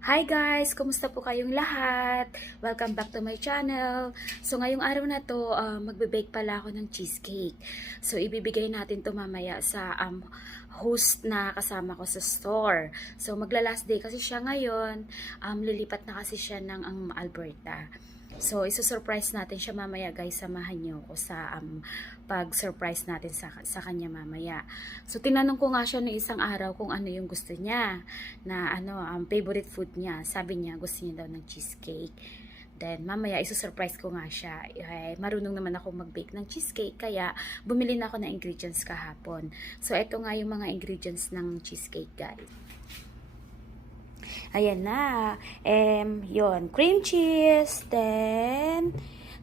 Hi guys! Kumusta po kayong lahat? Welcome back to my channel. So ngayong araw na to, magbe-bake pala ako ng cheesecake. So ibibigay natin to mamaya sa host na kasama ko sa store. So magla-last day kasi siya ngayon. Lilipat na kasi siya ng Alberta. So, isusurprise natin siya mamaya guys. Samahan niyo ko sa pag-surprise natin sa kanya mamaya. So, tinanong ko nga siya noong isang araw kung ano yung gusto niya na favorite food niya. Sabi niya gusto niya daw ng cheesecake. Then, mamaya isusurprise ko nga siya. Marunong naman ako mag-bake ng cheesecake kaya bumili na ako ng ingredients kahapon. So, ito nga yung mga ingredients ng cheesecake guys. Ayan na. Yon, cream cheese, then,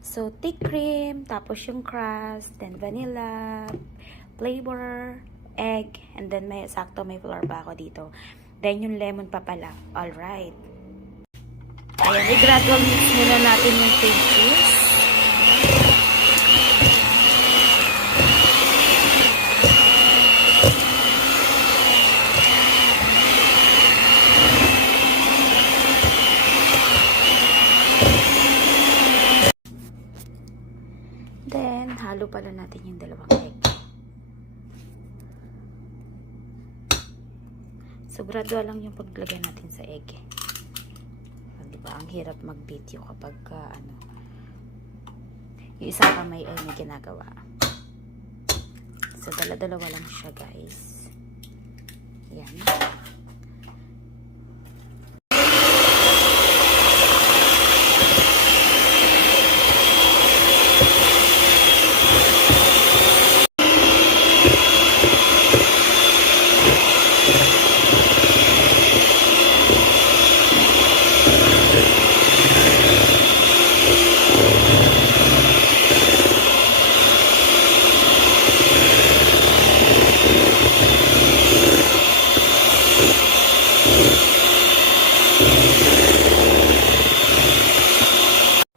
so, thick cream, tapos yung crust, then vanilla, flavor, egg, and then may sakto may flour pa ako dito. Then, yung lemon pa pala. Alright. Ayan, i-gradual mix muna natin yung cream cheese. Then, halo pala natin yung dalawang egg. So, gradual lang yung paglagay natin sa egg. Diba? Ang hirap mag-beat yung kapag, yung isang kamay ay may ginagawa. So, dala-dalawa lang siya, guys. Yan.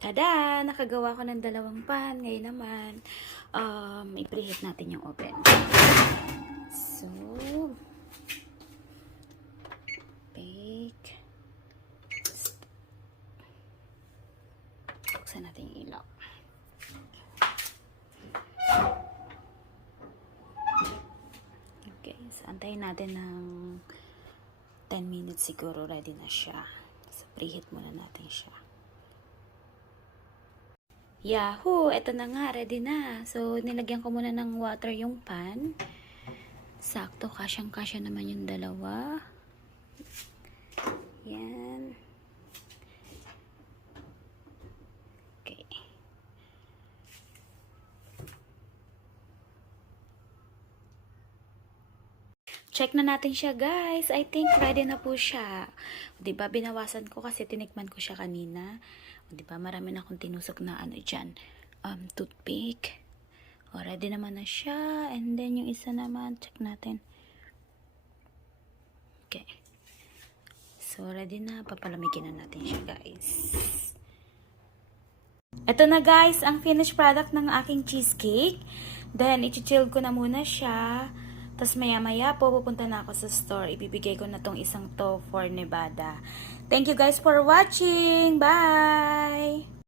Tada! Nakagawa ko ng dalawang pan. Ngayon naman, i-preheat natin yung oven. So, bake. Buksan natin yung ilaw. Okay, so antayin natin ng 10 minutes siguro. Ready na siya. So, preheat muna natin siya. Yahoo! Ito na nga, ready na. So, nilagyan ko muna ng water yung pan. Sakto, kasyang-kasya naman yung dalawa. Yan. Okay. Check na natin siya, guys. I think ready na po siya. Diba, binawasan ko kasi tinikman ko siya kanina. Diba, marami na akong tinusok na dyan. Toothpick. O, ready naman na siya. And then, yung isa naman, check natin. Okay. So, ready na. Papalamigin na natin siya, guys. Ito na, guys, ang finished product ng aking cheesecake. Then, i-chill ko na muna siya. Tapos maya-maya po, pupunta na ako sa store. Ibibigay ko na tong isang to for Nevada. Thank you guys for watching. Bye!